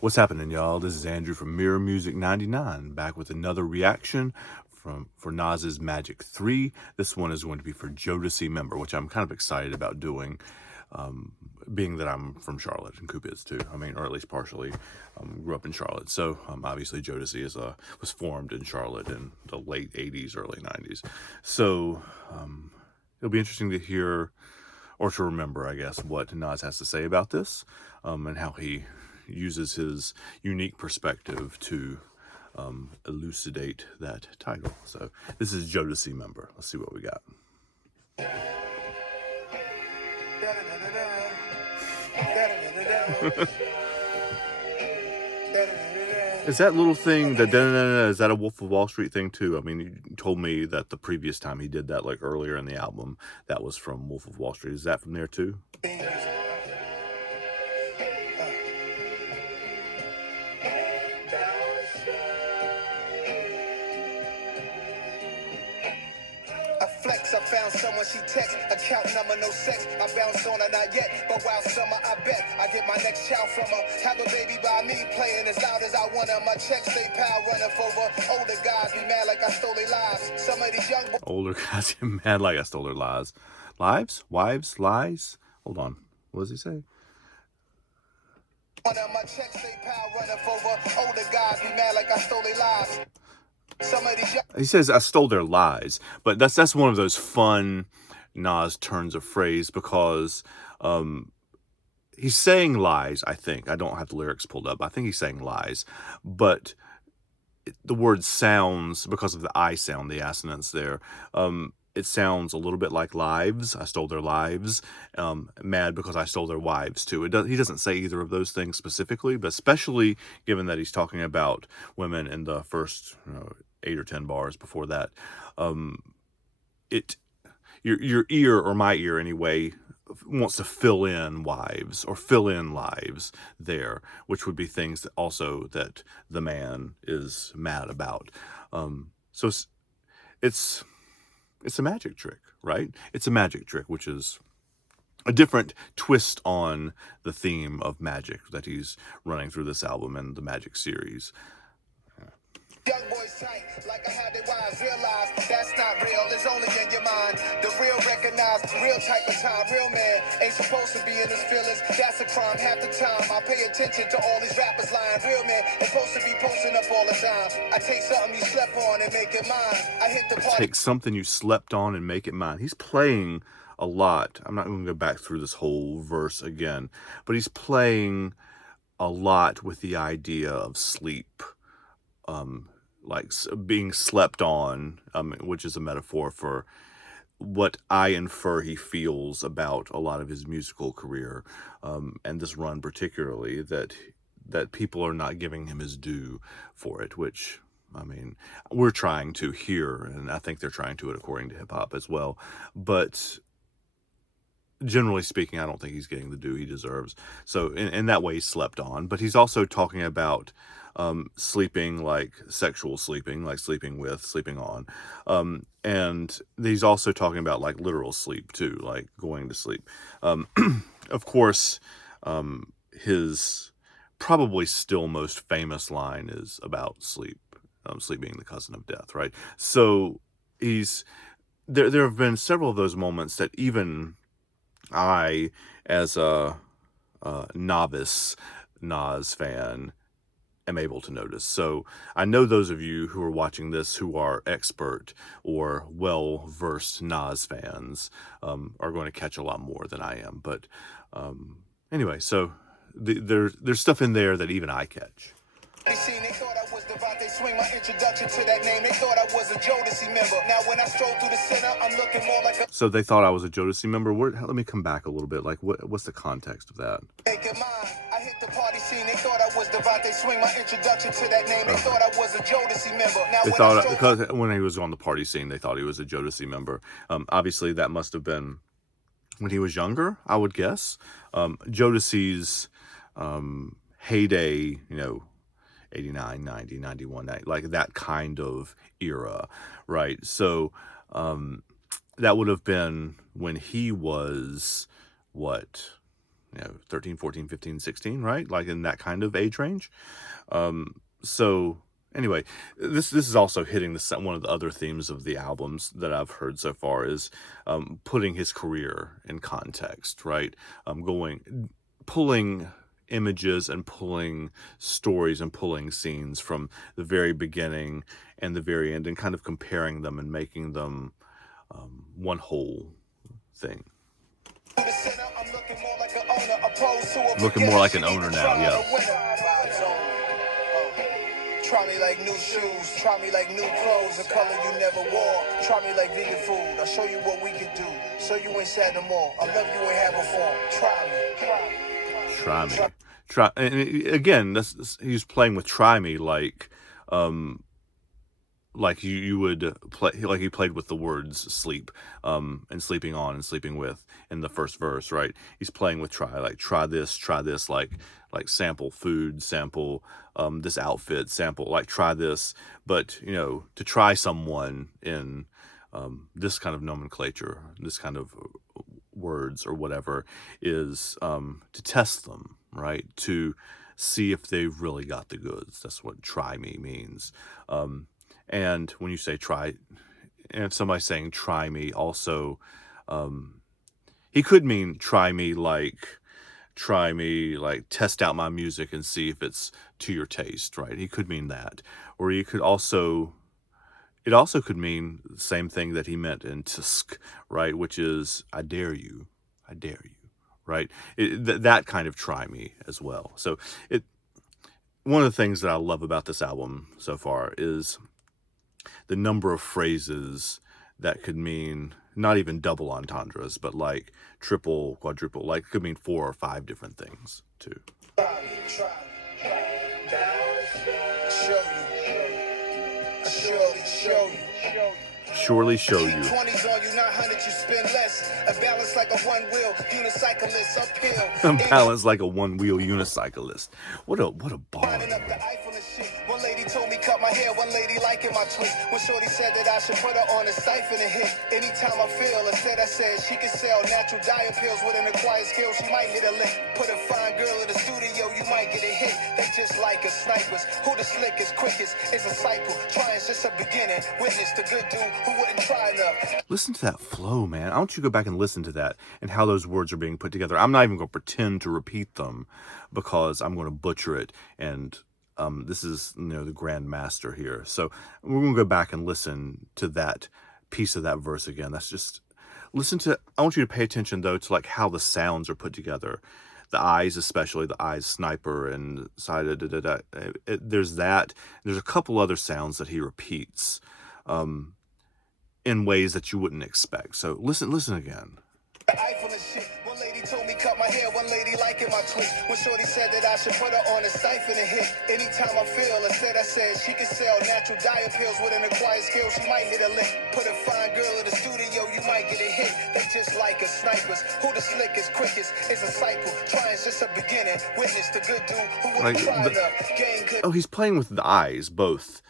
What's happening, y'all? This is Andrew from Mirror Music 99, back with another reaction for Nas's Magic 3. This one is going to be for JODECI member, which I'm kind of excited about doing, being that I'm from Charlotte, and Coop is too. I mean, or at least partially. Grew up in Charlotte, so obviously JODECI was formed in Charlotte in the late 80s, early 90s. So it'll be interesting to hear, or to remember, I guess, what Nas has to say about this, and how he uses his unique perspective to elucidate that title. So this is JODECI member. Let's see what we got. Is that little thing, the da-da-da-da, is that a Wolf of Wall Street thing too? I mean, you told me that the previous time he did that, like earlier in the album, that was from Wolf of Wall Street. Is that from there too? I found someone she text, account number no sex. I bounce on her not yet, but while summer I bet I get my next child from her. Have a baby by me, playing as loud as I want her. My checks they pile running over. Older guys be mad like I stole their lives. Some of these young older guys get mad like I stole their lives. Lives? Wives? Lies? Hold on. What does he say? My checks they pile running over. Older guys be mad like I stole their lives. He says I stole their lies, but that's one of those fun Nas turns of phrase, because he's saying lies. I think I don't have the lyrics pulled up. I think he's saying lies, but the word sounds, because of the I sound, the assonance there, it sounds a little bit like lives. I stole their lives. Mad because I stole their wives too. He doesn't say either of those things specifically, but especially given that he's talking about women in the first 8 or 10 bars before that. Your ear, or my ear anyway, wants to fill in wives or fill in lives there, which would be things that also that the man is mad about. So it's a magic trick, right? It's a magic trick, which is a different twist on the theme of magic that he's running through this album and the Magic series. Young boys tight, like I had their wives, realize that's not real, it's only in your mind. The real recognize, real type of time, real man ain't supposed to be in his feelings, that's a crime half the time. I pay attention to all these rappers lying, real man ain't supposed to be posting up all the time. I take something you slept on and make it mine. I hit the party. Take something you slept on and make it mine. He's playing a lot. I'm not going to go back through this whole verse again, but he's playing a lot with the idea of sleep, like being slept on, which is a metaphor for what I infer he feels about a lot of his musical career, and this run particularly, that people are not giving him his due for it, which, I mean, we're trying to here, and I think they're trying to it according to hip-hop as well, but generally speaking, I don't think he's getting the due he deserves. So in that way, he's slept on, but he's also talking about sleeping, like sexual sleeping, like sleeping with, sleeping on. And he's also talking about like literal sleep too, like going to sleep. Of course, his probably still most famous line is about sleep, sleep being the cousin of death, right? So there have been several of those moments that even I, as a novice Nas fan, am able to notice. So I know those of you who are watching this who are expert or well-versed Nas fans are going to catch a lot more than I am. But anyway, so there's stuff in there that even I catch. They thought I was swing my introduction to that name. They thought I was a JODECI member. Now when I stroll through the center, I'm looking more like a... So they thought I was a JODECI member? Let me come back a little bit. Like, what's the context of that? Make it mine. I hit the party scene. They thought I was swing my introduction to that name. They thought I was a JODECI member. Now they thought, because when he was on the party scene, they thought he was a JODECI member. Obviously, that must have been when he was younger, I would guess. JODECI's heyday, 89, 90, 91, like that kind of era, right? So that would have been when he was, what, 13, 14, 15, 16, right? Like in that kind of age range. So anyway, this is also hitting one of the other themes of the albums that I've heard so far is putting his career in context, right? Pulling images and pulling stories and pulling scenes from the very beginning and the very end and kind of comparing them and making them one whole thing. Looking more like an owner now, yeah. Try me like new shoes, try me like new clothes, a color you never wore. Try me like vegan food, I'll show you what we can do. So you ain't sad no more, I love you ain't have before. Try me. Try, and again, he's playing with "try me" like you would play, like he played with the words "sleep" and "sleeping on" and "sleeping with" in the first verse, right? He's playing with try this, like sample food, sample this outfit, sample like try this, but to try someone in this kind of nomenclature, this kind of words or whatever, is to test them, right? To see if they've really got the goods. That's what "try me" means. And when you say try, and if somebody's saying "try me," also, he could mean try me like test out my music and see if it's to your taste, right? He could mean that. Or it also could mean the same thing that he meant in Tusk, right? Which is I dare you, right? That kind of try me as well. So one of the things that I love about this album so far is the number of phrases that could mean not even double entendres, but like triple, quadruple, like it could mean 4 or 5 different things too. Surely show you. 20s on you, not hundreds you spend less. A balance like a one-wheel unicyclist uphill. Balance like a one-wheel unicyclist. What a bar. One lady told me cut my hair, one lady liking my tweet. When shorty said that I should put her on a siphon and hit. Anytime I feel, instead I said she could sell natural diet pills with an acquired skill, she might hit a lick. Put a fine girl in the studio, you might get a hit. They just like a snipers. Who the slickest, quickest? It's a cycle. Trying's just a beginning. Witness the good dude who wouldn't try enough. Listen to that flow, man. I want you to go back and listen to that and how those words are being put together. I'm not even going to pretend to repeat them because I'm going to butcher it. And this is, the grand master here. So we're going to go back and listen to that piece of that verse again. That's just, I want you to pay attention, though, to like how the sounds are put together. The eyes, especially the eyes, sniper and side. There's that. There's a couple other sounds that he repeats in ways that you wouldn't expect. So listen again. One lady told me cut my hair, one lady liking my tweet. When shorty said that I should put her on a siphon and hit. Anytime I feel, instead I said she could sell natural diet pills with an acquired skill, she might hit a lick. Put a fine girl in the studio, you might get a hit. They just like us snipers. Who the slickest, quickest? It's a cycle. Trying's just a beginning. Witness the good dude who wouldn't try enough. Oh, he's playing with the eyes, both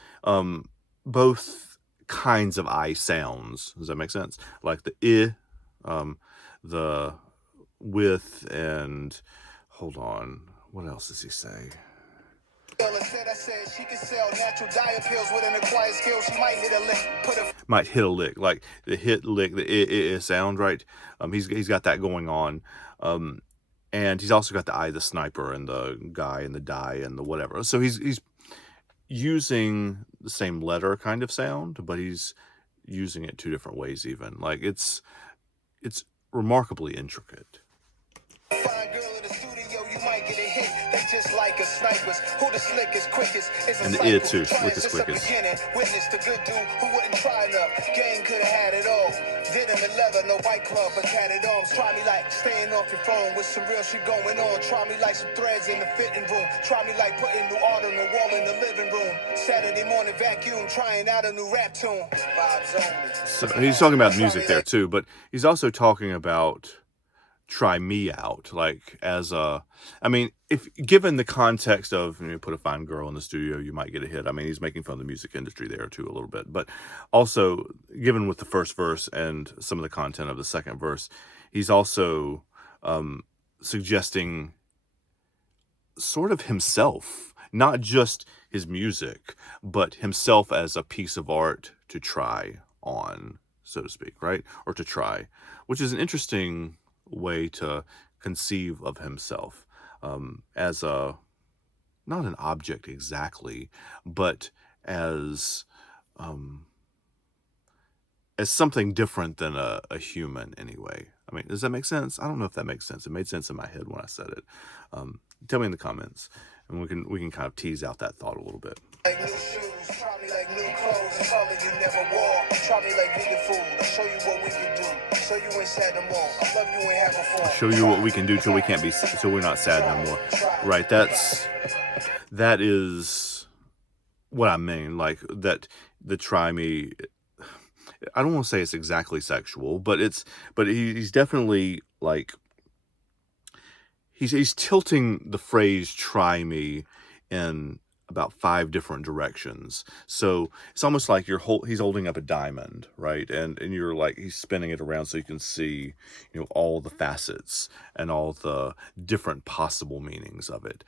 kinds of eye sounds. Does that make sense? Like the the with, and hold on, what else does he say? She could sell natural diet pills with an acquired skill, she might hit a lick. Might hit a lick, like the hit lick, the sound, right? He's got that going on. And he's also got the eye, the sniper, and the guy, and the die, and the whatever. So he's using the same letter kind of sound, but he's using it 2 different ways even. Like it's remarkably intricate. Fine girl in the studio, you might get a hit. They just like us snipers. Who the slickest, quickest? It's and the ear too, slickest, quickest. Witness the good dude who wouldn't try enough. Gang could have had it all. Denim and leather, no white club, but tatted arms. Try me like staying off your phone with some real shit going on. Try me like some threads in the fitting room. Try me like putting new art on the wall in the living room. Saturday morning vacuum, trying out a new rap tune. Vibes only. So he's talking about music there too, but he's also talking about try me out, like as a, I mean, if given the context of, put a fine girl in the studio, you might get a hit. I mean, he's making fun of the music industry there too a little bit, but also given with the first verse and some of the content of the second verse, he's also suggesting sort of himself, not just his music, but himself as a piece of art to try on, so to speak, right? Or to try, which is an interesting way to conceive of himself, as a, not an object exactly, but as, um, as something different than a human anyway. I mean, does that make sense? I don't know if that makes sense. It made sense in my head when I said it. Tell me in the comments, and we can kind of tease out that thought a little bit. Like new shoes, try me like new clothes, color you never wore. Try me like vegan food, I'll show you what we can do. Show you ain't sad no more. I love you ain't have before. Show you what we can do till we can't be, till we're not sad no more. Right? That is what I mean. Like that, the try me. I don't want to say it's exactly sexual, but he's definitely like, he's tilting the phrase "try me" in about 5 different directions. So it's almost like he's holding up a diamond, right? And you're like, he's spinning it around so you can see, all the facets and all the different possible meanings of it.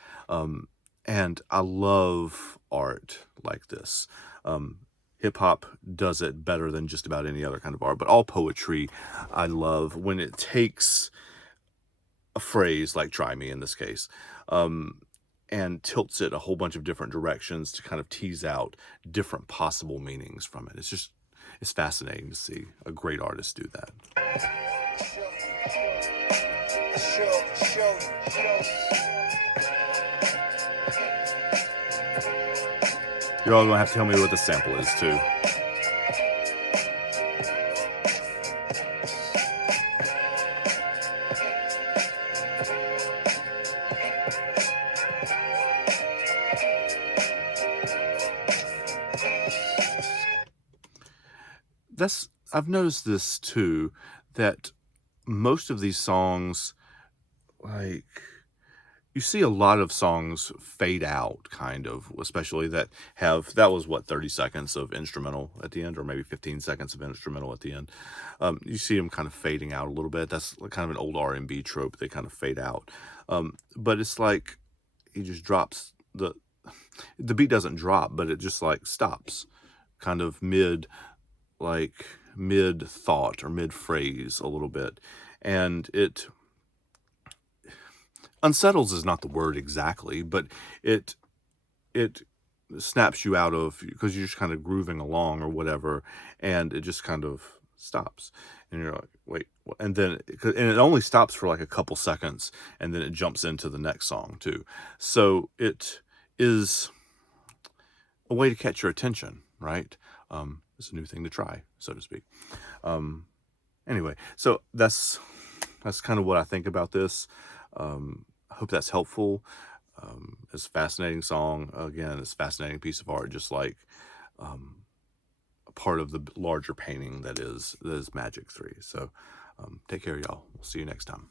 And I love art like this. Hip hop does it better than just about any other kind of art, but all poetry I love when it takes a phrase like "try me" in this case, and tilts it a whole bunch of different directions to kind of tease out different possible meanings from it. It's fascinating to see a great artist do that. You're all gonna have to tell me what the sample is too. I've noticed this too, that most of these songs, like, you see a lot of songs fade out, kind of, especially that was what, 30 seconds of instrumental at the end, or maybe 15 seconds of instrumental at the end. You see them kind of fading out a little bit. That's kind of an old R&B trope. They kind of fade out. But it's like he just drops the beat doesn't drop, but it just like stops kind of mid thought or mid phrase a little bit. And it unsettles is not the word exactly, but it snaps you out of, because you're just kind of grooving along or whatever, and it just kind of stops, and you're like, wait, and then, and it only stops for like a couple seconds, and then it jumps into the next song too. So it is a way to catch your attention, right? It's a new thing to try, so to speak. Anyway, so that's kind of what I think about this. I hope that's helpful. It's a fascinating song. Again, it's a fascinating piece of art, just like a part of the larger painting that is Magic 3. So take care, y'all. We'll see you next time.